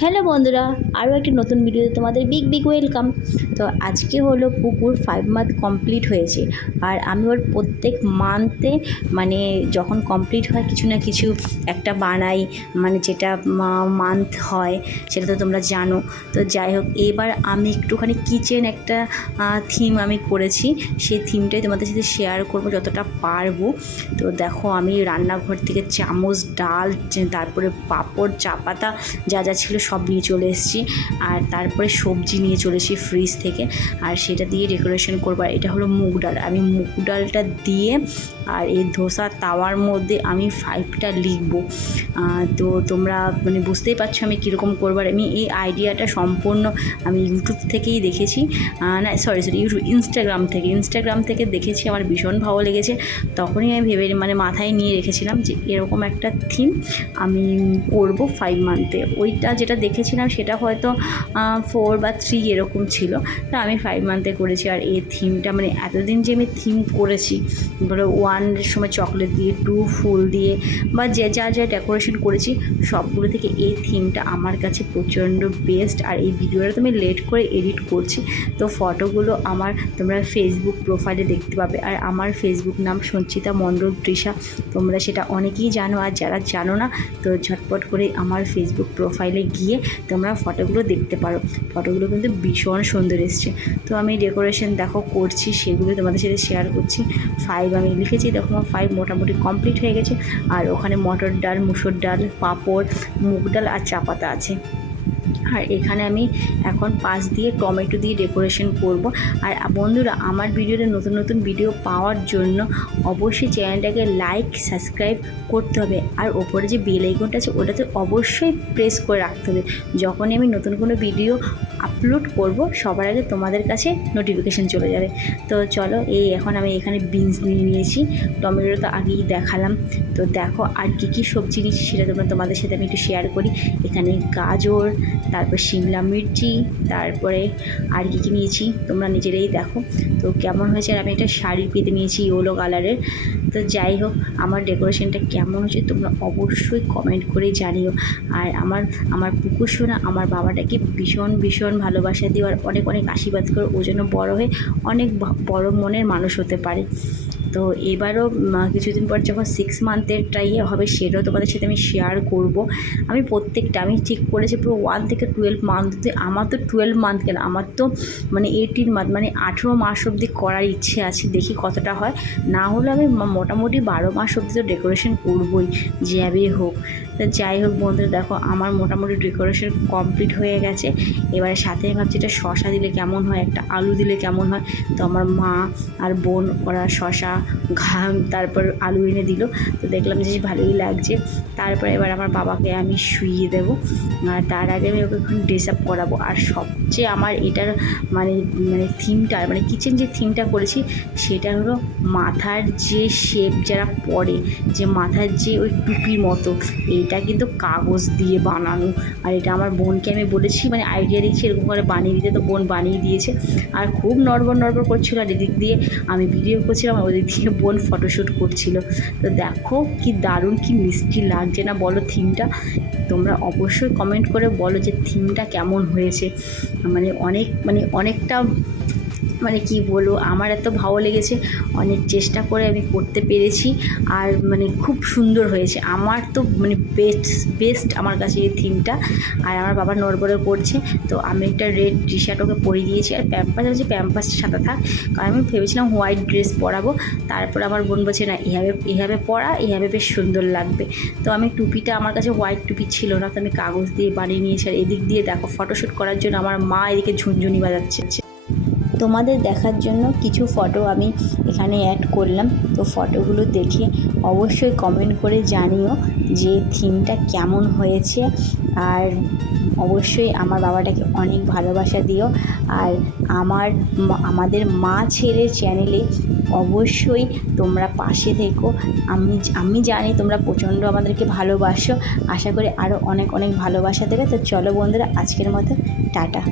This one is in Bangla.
হ্যালো বন্ধুরা, আরও একটি নতুন ভিডিওতে তোমাদের বিগ ওয়েলকাম। তো আজকে হলো পুকুর 5 মান্থ কমপ্লিট হয়েছে। আর আমি ওর প্রত্যেক মান্থে মানে যখন কমপ্লিট হয় কিছু না কিছু একটা বানাই, মানে যেটা মান্থ হয় সেটা তো তোমরা জানো। তো যাই হোক, এবার আমি একটুখানি কিচেন একটা থিম আমি করেছি, সেই থিমটাই তোমাদের সাথে শেয়ার করব যতটা পারবো। তো দেখো, আমি রান্নাঘর থেকে চামচ, ডাল, তারপরে পাঁপড়, চা পাতা যা যা ছিল সব নিয়ে চলে এসেছি। আর তারপরে সবজি নিয়ে চলেছি ফ্রিজ থেকে, আর সেটা দিয়ে ডেকোরেশন করবার। এটা হলো মুগ ডাল, আমি মুগ ডালটা দিয়ে আর এই ধোসা তাওয়ার মধ্যে আমি 5টা লিখবো। তো তোমরা মানে বুঝতেই পারছো আমি কীরকম করবার। আমি এই আইডিয়াটা সম্পূর্ণ আমি ইউটিউব থেকেই দেখেছি, না সরি ইনস্টাগ্রাম থেকে দেখেছি। আমার ভীষণ ভালো লেগেছে। তখনই আমি ভেবে মানে মাথায় নিয়ে রেখেছিলাম যে এরকম একটা থিম আমি করবো 5 মান্থে। ওইটা যেটা দেখেছিলাম সেটা হয়তো 4 বা 3 এরকম ছিল, তো আমি 5 মান্থে করেছি। আর এই থিমটা মানে এতদিন যে আমি থিম করেছি, ধরো 1 সময় চকলেট দিয়ে, 2 ফুল দিয়ে, বা যা ডেকোরেশন করেছি সবগুলো থেকে এই থিমটা আমার কাছে প্রচণ্ড বেস্ট। আর এই ভিডিওটা তো আমি লেট করে এডিট করছি, তো ফটোগুলো আমার তোমরা ফেসবুক প্রোফাইলে দেখতে পাবে। আর আমার ফেসবুক নাম সঞ্চিতা মণ্ডল তৃষা, তোমরা সেটা অনেকেই জানো। আর যারা জানো না, তো ঝটপট করে আমার ফেসবুক প্রোফাইলে গিয়ে তোমরা ফটোগুলো দেখতে পারো। ফটোগুলো কিন্তু ভীষণ সুন্দর এসছে। তো আমি ডেকোরেশন দেখো করছি, সেগুলো তোমাদের সাথে শেয়ার করছি। 5 আমি লিখেছি, দেখো 5 মোটামুটি কমপ্লিট হয়ে গেছে। আর ওখানে মটর ডাল, মুসুর ডাল, পাঁপড়, মুগ ডাল আর চা পাতা আছে। আর এখানে আমি এখন পাশ দিয়ে টমেটো দিয়ে ডেকোরেশন করব। আর বন্ধুরা, আমার ভিডিওতে নতুন ভিডিও পাওয়ার জন্য অবশ্যই চ্যানেলটাকে লাইক, সাবস্ক্রাইব করতে হবে। আর ওপরে যে বেল আইকনটা আছে ওটাতে অবশ্যই প্রেস করে রাখতে হবে। যখনই আমি নতুন কোনো ভিডিও আপলোড করব সবার আগে তোমাদের কাছে নোটিফিকেশান চলে যাবে। তো চলো, এখন আমি এখানে বিনস নিয়ে নিয়েছি, টমেটো তো আগেই দেখালাম। তো দেখো আর কী সবজি নিয়েছি সেটা তোমাদের সাথে আমি একটু শেয়ার করি। এখানে গাজর, তারপর শিমলা মির্চি, তারপরে আর কী নিয়েছি তোমরা নিজেরাই দেখো। তো কেমন হয়েছে, আর আমি একটা শাড়ি পেতে নিয়েছি ইয়েলো কালারের। তো যাই হোক, আমার ডেকোরেশনটা কেমন হয়েছে তোমরা অবশ্যই কমেন্ট করে জানিও। আর আমার পুকুর সোনা আমার বাবাটাকে ভীষণ ভালোবাসা দিও, আর অনেক আশীর্বাদ করো, ও যেন বড় হয়ে অনেক বড় মনের মানুষ হতে পারে। তো এবারও কিছুদিন পর যখন 6 মান্থেরটাই হবে সেটাও তোমাদের সাথে আমি শেয়ার করব। আমি প্রত্যেকটা আমি ঠিক করেছি পুরো 1 থেকে 12 মান্থ অবধি। আমার তো 12 মান্থ কেন, আমার তো মানে 18 মান্থ মানে 18 মাস অবধি করার ইচ্ছে আছে। দেখি কতটা হয়, না হলে আমি মোটামুটি 12 মাস অবধি তো ডেকোরেশন করবই, যেভাবেই হোক। তো যাই হোক বন্ধুরা, দেখো আমার মোটামুটি ডেকোরেশন কমপ্লিট হয়ে গেছে। এবারে সাথে আমি ভাবছি এটা শশা দিলে কেমন হয়, একটা আলু দিলে কেমন হয়। তো আমার মা আর বোন ওরা শশা, তারপর আলু এনে দিল। তো দেখলাম যে ভালোই লাগছে। তারপরে এবার আমার বাবাকে আমি শুইয়ে দেবো, আর তার আগে আমি ওকে এখন ড্রেস আপ করাবো। আর সবচেয়ে আমার এটার মানে থিমটা মানে কিচেন যে থিমটা করেছি সেটা হলো মাথার যে শেপ যারা পরে, যে মাথার যে ওই টুপির মতো, এইটা কিন্তু কাগজ দিয়ে বানানো। আর এটা আমার বোনকে আমি বলেছি, মানে আইডিয়া দিয়েছি এরকম করে বানিয়ে দিতে, তো বোন বানিয়ে দিয়েছে। আর খুব নড়বড় করছিল, আর এদিক দিয়ে আমি ভিডিও করছিলাম, ওদিক দিয়ে বোন ফটোশ্যুট করছিল। তো দেখো কি দারুণ, কি মিষ্টি লাগছে না বলো থিমটা। তোমরা অবশ্যই কমেন্ট করে বলো যে থিমটা কেমন হয়েছে। অনেকটা মানে কি বলবো, আমার এত ভালো লেগেছে। অনেক চেষ্টা করে আমি করতে পেরেছি, আর মানে খুব সুন্দর হয়েছে। আমার তো মানে বেস্ট আমার কাছে এই থিমটা। আর আমার বাবা নড়বড়ে করছে, তো আমি একটা রেড টি শার্ট ওকে পরিয়ে দিয়েছি, আর প্যাম্পাস সাদা থাক, কারণ আমি ভেবেছিলাম হোয়াইট ড্রেস পরাবো। তারপর আমার বোন বলছে না, এভাবে পরা, এভাবে বেশ সুন্দর লাগবে। তো আমি টুপিটা, আমার কাছে হোয়াইট টুপি ছিল না, তো আমি কাগজ দিয়ে বানিয়ে নিয়েছি। আর এদিক দিয়ে দেখো ফটোশ্যুট করার জন্য আমার মা এদিকে ঝুনঝুনি বাজাচ্ছে। তোমাদের দেখার জন্য কিছু ফটো আমি এখানে অ্যাড করলাম। তো ফটোগুলো দেখে অবশ্যই কমেন্ট করে জানিও যে থিমটা কেমন হয়েছে। আর অবশ্যই আমার বাবাটাকে অনেক ভালোবাসা দিও। আর আমাদের মা ছেলে চ্যানেলে অবশ্যই তোমরা পাশে থেকো। আমি জানি তোমরা প্রচণ্ড আমাদেরকে ভালোবাসো, আশা করি আরও অনেক ভালোবাসা দেবে। তো চলো বন্ধুরা, আজকের মতো টাটা।